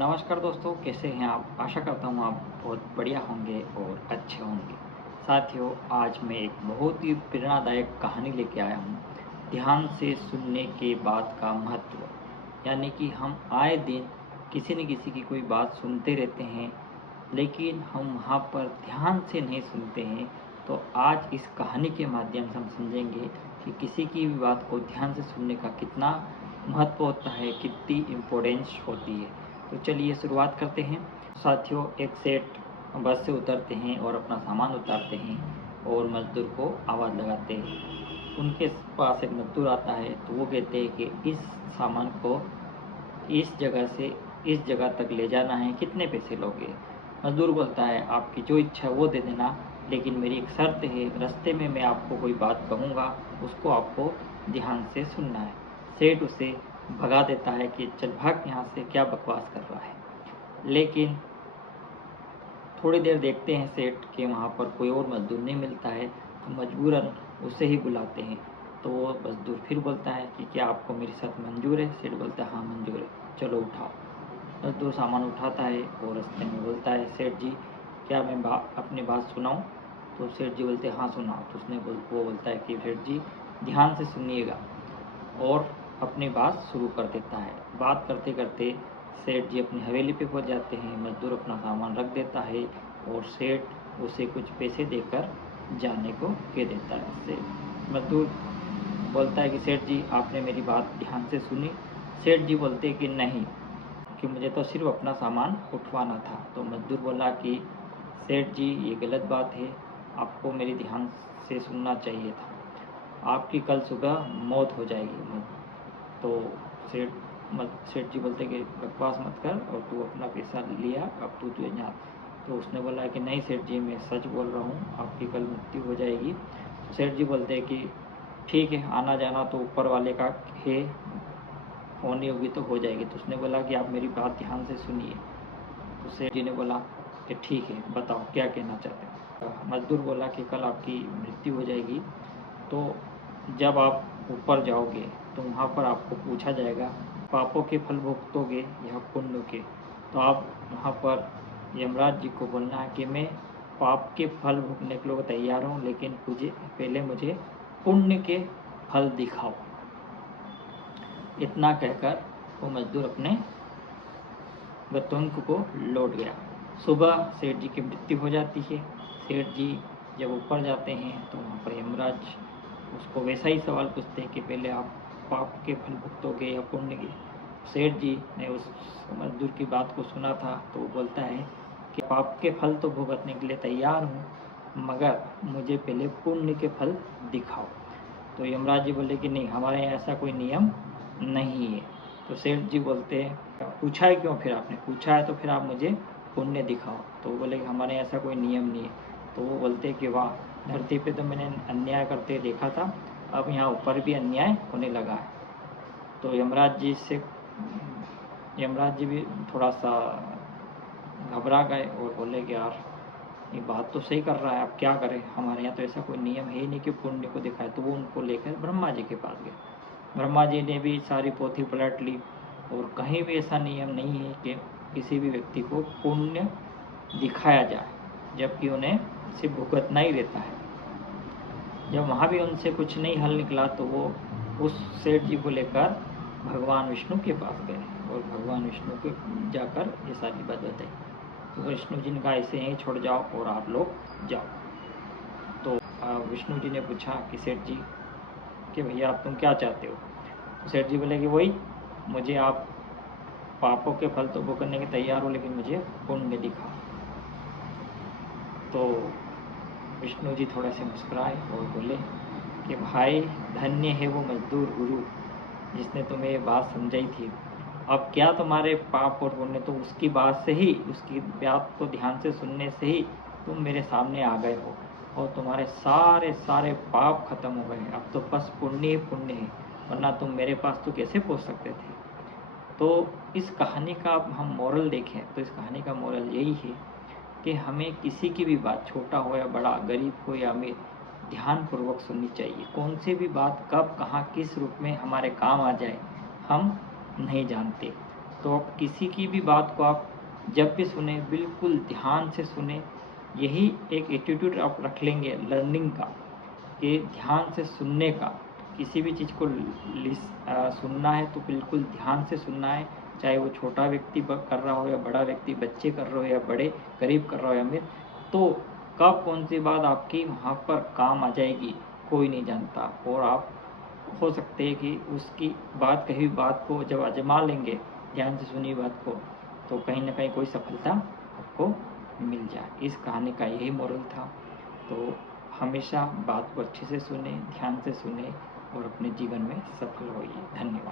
नमस्कार दोस्तों, कैसे हैं आप? आशा करता हूँ आप बहुत बढ़िया होंगे और अच्छे होंगे। साथियों, आज मैं एक बहुत ही प्रेरणादायक कहानी लेके आया हूँ। ध्यान से सुनने के बाद का महत्व। यानी कि हम आए दिन किसी न किसी की कोई बात सुनते रहते हैं, लेकिन हम वहाँ पर ध्यान से नहीं सुनते हैं। तो आज इस कहानी के माध्यम से हम समझेंगे कि किसी की भी बात को ध्यान से सुनने का कितना महत्व होता है, कितनी इम्पोर्टेंस होती है। तो चलिए शुरुआत करते हैं। साथियों, एक सेठ बस से उतरते हैं और अपना सामान उतारते हैं और मज़दूर को आवाज़ लगाते हैं। उनके पास एक मज़दूर आता है, तो वो कहते हैं कि इस सामान को इस जगह से इस जगह तक ले जाना है, कितने पैसे लोगे? मज़दूर बोलता है, आपकी जो इच्छा है वो दे देना, लेकिन मेरी एक शर्त है, रास्ते में मैं आपको कोई बात कहूँगा, उसको आपको ध्यान से सुनना है। सेठ उसे भगा देता है कि चल भाग यहाँ से, क्या बकवास कर रहा है। लेकिन थोड़ी देर देखते हैं सेठ के वहाँ पर कोई और मज़दूर नहीं मिलता है, तो मजबूरन उसे ही बुलाते हैं। तो वो मज़दूर फिर बोलता है कि क्या आपको मेरी साथ मंजूर है? सेठ बोलता है हाँ मंजूर है, चलो उठाओ। मज़दूर सामान उठाता है और रास्ते में बोलता है, सेठ जी क्या मैं अपनी बात सुनाऊँ? तो सेठ जी बोलते हैं हाँ सुनाओ। तो वो बोलता है कि सेठ जी ध्यान से सुनिएगा, और अपनी बात शुरू कर देता है। बात करते करते सेठ जी अपनी हवेली पे पहुंच जाते हैं। मज़दूर अपना सामान रख देता है और सेठ उसे कुछ पैसे देकर जाने को कह देता है। से मज़दूर बोलता है कि सेठ जी आपने मेरी बात ध्यान से सुनी? सेठ जी बोलते हैं कि नहीं, कि मुझे तो सिर्फ अपना सामान उठवाना था। तो मज़दूर बोला कि सेठ जी ये गलत बात है, आपको मेरी ध्यान से सुनना चाहिए था, आपकी कल सुबह मौत हो जाएगी। तो सेठ सेठ जी बोलते कि बकवास मत कर, और तू अपना पैसा लिया, अब तू तुझे जा। तो उसने बोला कि नहीं सेठ जी मैं सच बोल रहा हूँ, आपकी कल मृत्यु हो जाएगी। तो सेठ जी बोलते हैं कि ठीक है, आना जाना तो ऊपर वाले का है, होनी होगी तो हो जाएगी। तो उसने बोला कि आप मेरी बात ध्यान से सुनिए। तो सेठ जी ने बोला कि ठीक है, बताओ क्या कहना चाहते हो। मज़दूर बोला कि कल आपकी मृत्यु हो जाएगी, तो जब आप ऊपर जाओगे तो वहाँ पर आपको पूछा जाएगा पापों के फल भुगतोगे या पुण्य के। तो आप वहाँ पर यमराज जी को बोलना है कि मैं पाप के फल भुगतने के लिए तैयार हूँ, लेकिन पहले मुझे पुण्य के फल दिखाओ। इतना कहकर वो मज़दूर अपने गतुंग को लौट गया। सुबह सेठ जी की मृत्यु हो जाती है। सेठ जी जब ऊपर जाते हैं तो वहाँ पर यमराज उसको वैसा ही सवाल पूछते हैं कि पहले आप पाप के फल भुगतोगे या पुण्य के। सेठ जी ने उस मजदूर की बात को सुना था, तो वो बोलता है कि पाप के फल तो भुगतने के लिए तैयार हूँ, मगर मुझे पहले पुण्य के फल दिखाओ। तो यमराज जी बोले कि नहीं, हमारे यहाँ ऐसा कोई नियम नहीं है। तो सेठ जी बोलते हैं पूछा है क्यों? फिर आपने पूछा है तो फिर आप मुझे पुण्य दिखाओ। तो वो बोले कि हमारे यहाँ ऐसा कोई नियम नहीं है। तो वो बोलते हैं कि वाह, धरती पे तो मैंने अन्याय करते देखा था, अब यहाँ ऊपर भी अन्याय होने लगा है। तो यमराज जी भी थोड़ा सा घबरा गए और बोले कि यार ये बात तो सही कर रहा है, अब क्या करें, हमारे यहाँ तो ऐसा कोई नियम है ही नहीं कि पुण्य को दिखाए। तो वो उनको लेकर ब्रह्मा जी के पास गए। ब्रह्मा जी ने भी सारी पोथी पलट ली, और कहीं भी ऐसा नियम नहीं है कि किसी भी व्यक्ति को पुण्य दिखाया जाए, जबकि उन्हें सिर्फ भुगतना ही रहता है। जब वहाँ भी उनसे कुछ नहीं हल निकला, तो वो उस सेठ जी को लेकर भगवान विष्णु के पास गए और भगवान विष्णु के जाकर ये सारी बात बताई। तो विष्णु जी ने कहा इसे यहीं छोड़ जाओ और आप लोग जाओ। तो विष्णु जी ने पूछा कि सेठ जी कि भैया आप तुम क्या चाहते हो? तो सेठ जी बोले कि वही, मुझे आप पापों के फल तो भुगतने के तैयार हो, लेकिन मुझे पुण्य दिखाओ। तो विष्णु जी थोड़े से मुस्कुराए और बोले कि भाई, धन्य है वो मजदूर गुरु जिसने तुम्हें ये बात समझाई थी। अब क्या तुम्हारे पाप और पुण्य, तो उसकी बात से ही, उसकी बात को ध्यान से सुनने से ही तुम मेरे सामने आ गए हो, और तुम्हारे सारे सारे पाप खत्म हो गए। अब तो बस पुण्य ही पुण्य है, वरना तुम मेरे पास तो कैसे पहुंच सकते थे। तो इस कहानी का अब हम मोरल देखें तो इस कहानी का मोरल यही है कि हमें किसी की भी बात, छोटा हो या बड़ा, गरीब हो या अमीर, ध्यानपूर्वक सुननी चाहिए। कौन सी भी बात कब, कहाँ, किस रूप में हमारे काम आ जाए हम नहीं जानते। तो आप किसी की भी बात को आप जब भी सुने बिल्कुल ध्यान से सुने। यही एक एटीट्यूड आप रख लेंगे लर्निंग का, कि ध्यान से सुनने का। किसी भी चीज़ को सुनना है तो बिल्कुल ध्यान से सुनना है, चाहे वो छोटा व्यक्ति कर रहा हो या बड़ा व्यक्ति, बच्चे कर रहे हो या बड़े, गरीब कर रहा हो या अमीर। तो कब कौन सी बात आपकी वहाँ पर काम आ जाएगी कोई नहीं जानता। और आप हो सकते हैं कि उसकी बात कही हुई बात को जब आजमा लेंगे, ध्यान से सुनी बात को, तो कहीं ना कहीं कोई सफलता आपको मिल जाए। इस कहानी का यही मोरल था। तो हमेशा बात को अच्छे से सुने, ध्यान से सुने और अपने जीवन में सफल होइए। धन्यवाद।